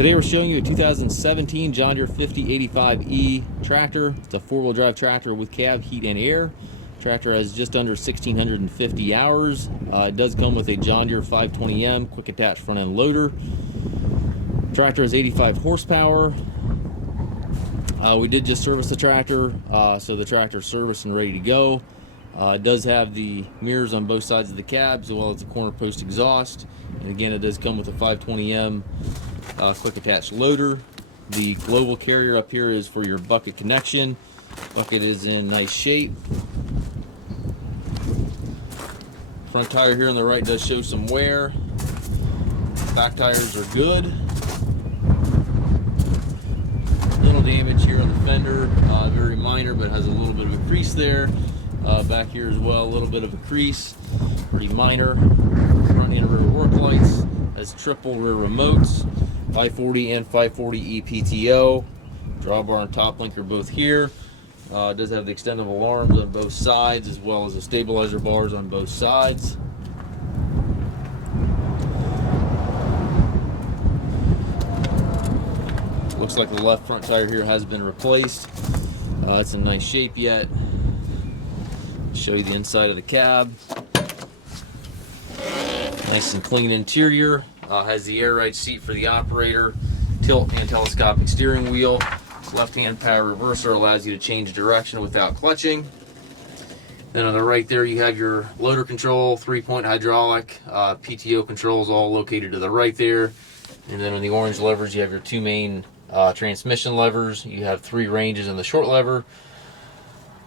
Today we're showing you a 2017 John Deere 5085E tractor. It's a four-wheel drive tractor with cab, heat, and air. Tractor has just under 1,650 hours. It does come with a John Deere 520M quick attach front end loader. Tractor has 85 horsepower. We did just service the tractor, so the tractor's serviced and ready to go. It does have the mirrors on both sides of the cab, as well as the corner post exhaust. And again, it does come with a 520M quick attach loader. The global carrier up here is for your bucket connection. Bucket is in nice shape. Front tire here on the right does show some wear. Back tires are good. Little damage here on the fender, very minor, but has a little bit of a crease there. Back here as well, a little bit of a crease, pretty minor. Front and rear work lights, has triple rear remotes, 540 and 540E PTO. Drawbar and top link are both here. It does have the extendable arms on both sides, as well as the stabilizer bars on both sides. Looks like the left front tire here has been replaced. It's in nice shape yet. Show you the inside of the cab. Nice and clean interior. Has the air ride seat for the operator, tilt and telescopic steering wheel. Left-hand power reverser allows you to change direction without clutching. Then on the right there you have your loader control, 3-point hydraulic, PTO controls all located to the right there. And then on the orange levers you have your two main transmission levers. You have 3 ranges in the short lever.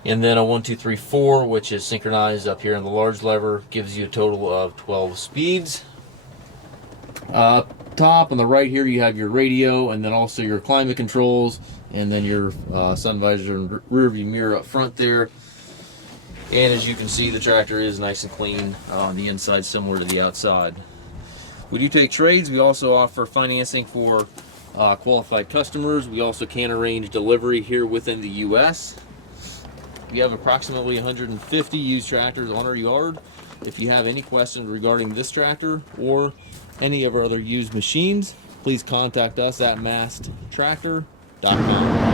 And then a 1, 2, 3, 4, which is synchronized up here in the large lever, gives you a total of 12 speeds. Top on the right here you have your radio, and then also your climate controls, and then your sun visor and rear view mirror up front there. And as you can see, the tractor is nice and clean on the inside, similar to the outside. We do take trades. We also offer financing for qualified customers. We also can arrange delivery here within the US. We have approximately 150 used tractors on our yard. If you have any questions regarding this tractor or any of our other used machines, please contact us at masttractor.com.